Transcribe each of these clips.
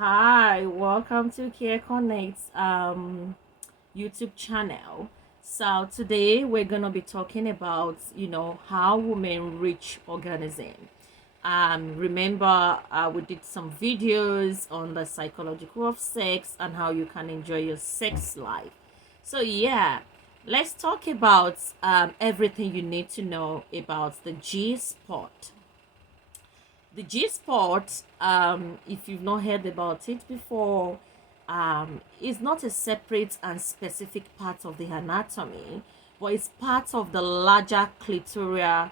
Hi, welcome to Care Connect's YouTube channel. So today we're gonna be talking about how women reach organism. Remember we did some videos on the psychological of sex and how you can enjoy your sex life. So yeah, let's talk about everything you need to know about the G spot. The G spot, if you've not heard about it before, is not a separate and specific part of the anatomy, but it's part of the larger clitoral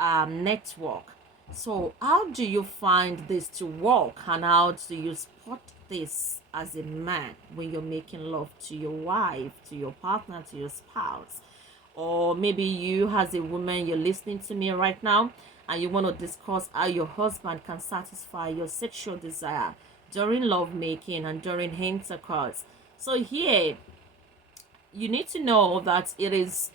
network. So, how do you find this to work, and how do you spot this as a man when you're making love to your wife, to your partner, to your spouse? Or maybe you, as a woman, you're listening to me right now and you want to discuss how your husband can satisfy your sexual desire during lovemaking and during intercourse. So, here you need to know that it is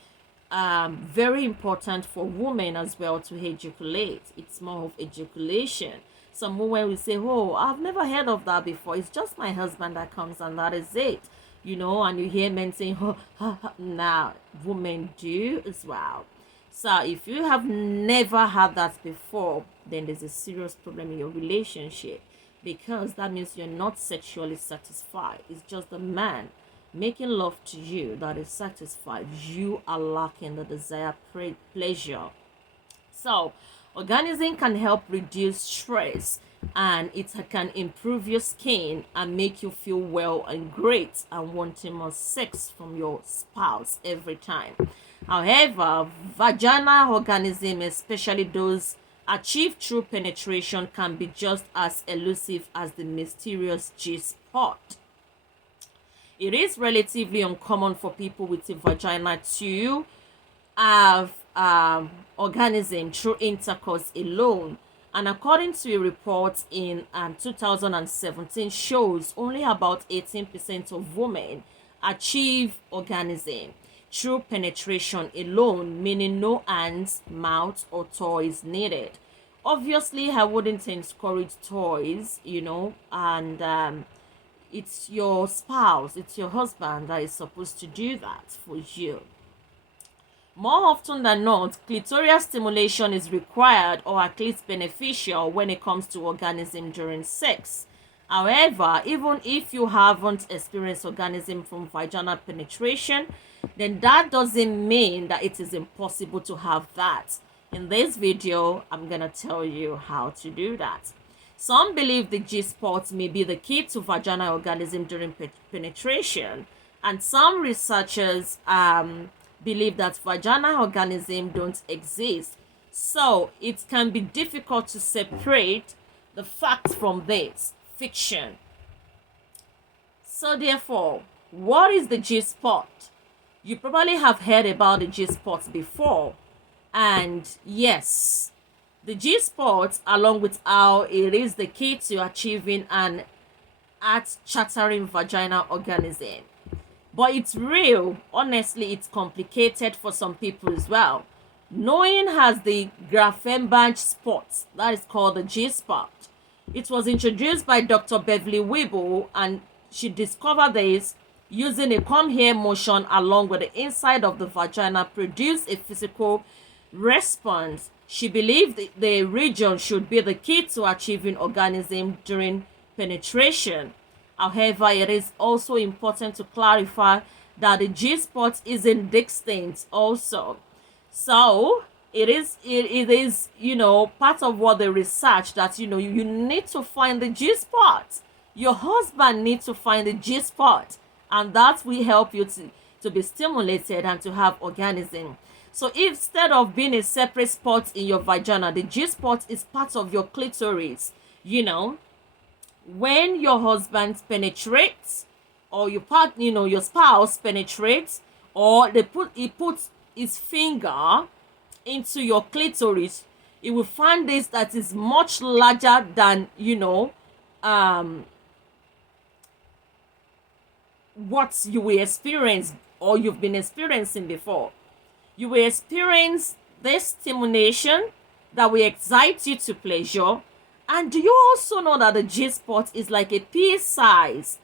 very important for women as well to ejaculate. It's more of ejaculation. Some women will say, "Oh, I've never heard of that before. It's just my husband that comes and that is it." And you hear men saying, "Oh, now women do as well." So if you have never had that before, then there's a serious problem in your relationship because that means you're not sexually satisfied. It's just the man making love to you that is satisfied. You are lacking the desired pleasure. So, organism can help reduce stress and it can improve your skin and make you feel well and great and wanting more sex from your spouse every time. However, vaginal organism, especially those achieved through penetration, can be just as elusive as the mysterious G spot. It is relatively uncommon for people with a vagina to have organism through intercourse alone. And according to a report in 2017 shows only about 18% of women achieve organism through penetration alone, meaning no hands, mouth, or toys needed. Obviously, I wouldn't encourage toys, and it's your spouse, it's your husband that is supposed to do that for you. More often than not, clitoral stimulation is required or at least beneficial when it comes to organism during sex. However, even if you haven't experienced organism from vaginal penetration, then that doesn't mean that it is impossible to have that. In this video, I'm going to tell you how to do that. Some believe the G-spot may be the key to vaginal organism during penetration, and some researchers believe that vaginal organisms don't exist. So it can be difficult to separate the facts from this fiction. So therefore, what is the G-spot? You probably have heard about the G-spot before, and yes, the G-spot, along with how it is the key to achieving an earth-shattering vaginal organism. But it's real. Honestly, it's complicated for some people as well. Knowing has the Grafenbach spot, that is called the G-spot. It was introduced by Dr. Beverly Weibel, and she discovered this using a come here motion along with the inside of the vagina produced a physical response. She believed the region should be the key to achieving organism during penetration. However, it is also important to clarify that the G-spot isn't distinct also. So it is part of what they research that you need to find the G-spot. Your husband needs to find the G-spot, and that will help you to be stimulated and to have organism. So instead of being a separate spot in your vagina, the G-spot is part of your clitoris. When your husband penetrates, or your spouse penetrates, or he puts his finger into your clitoris, you will find this that is much larger than what you will experience or you've been experiencing before. You will experience this stimulation that will excite you to pleasure, And do you also know that the G-spot is like a pea-sized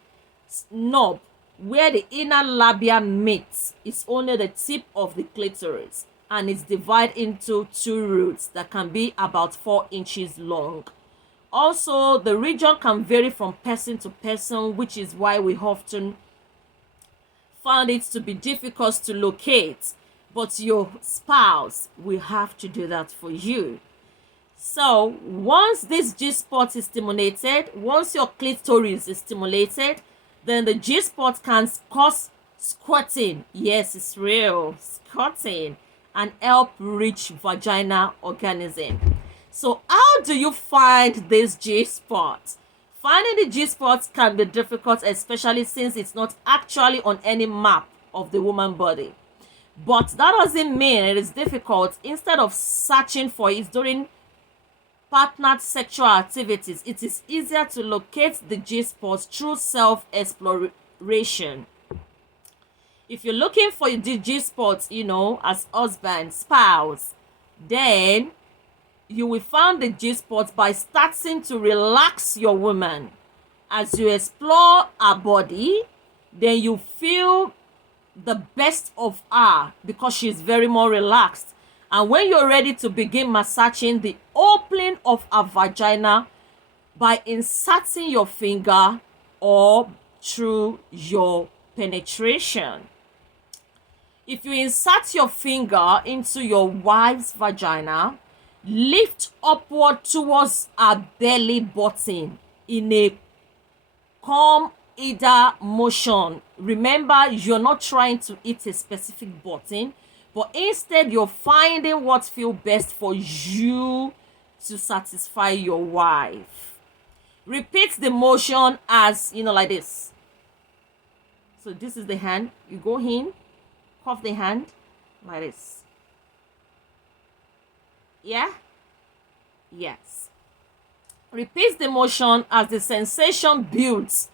knob where the inner labia meets? It's only the tip of the clitoris, and it's divided into two roots that can be about 4 inches long. Also, the region can vary from person to person, which is why we often found it to be difficult to locate, but your spouse will have to do that for you. So once this G-spot is stimulated, once your clitoris is stimulated, then the G-spot can cause squirting. Yes, it's real, squirting, and help reach vaginal organism. So how do you find this G-spot? Finding the G-spot can be difficult, especially since it's not actually on any map of the woman's body. But that doesn't mean it is difficult. Instead of searching for it during partnered sexual activities, it is easier to locate the G-spot through self-exploration. If you're looking for the G-spot, as husband, spouse, then you will find the G-spot by starting to relax your woman. As you explore her body, then you feel the best of her because she's very more relaxed. And when you're ready to begin massaging the opening of her vagina by inserting your finger or through your penetration. If you insert your finger into your wife's vagina, lift upward towards her belly button in a come either motion. Remember, you're not trying to hit a specific button, but instead you're finding what feels best for you to satisfy your wife. Repeat the motion as like this. So this is the hand. You go in, cuff the hand like this. Yeah? Yes. Repeat the motion as the sensation builds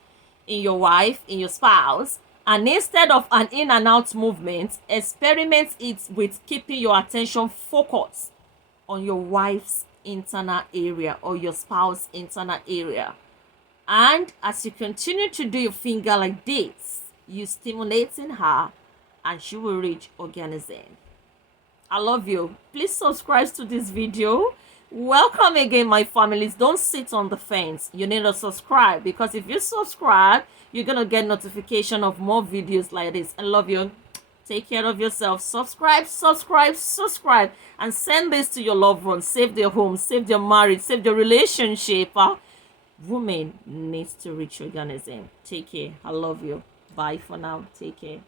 in your wife, in your spouse, and instead of an in and out movement, experiment it with keeping your attention focused on your wife's internal area or your spouse's internal area. And as you continue to do your finger like this, you're stimulating her and she will reach orgasm. I love you. Please subscribe to this video. Welcome again, my families. Don't sit on the fence. You need to subscribe, because if you subscribe, you're gonna get notification of more videos like this. I love you. Take care of yourself. Subscribe, and send this to your loved ones. Save their home, save their marriage, save their relationship. Women needs to reach orgasm. Take care. I love you. Bye for now. Take care.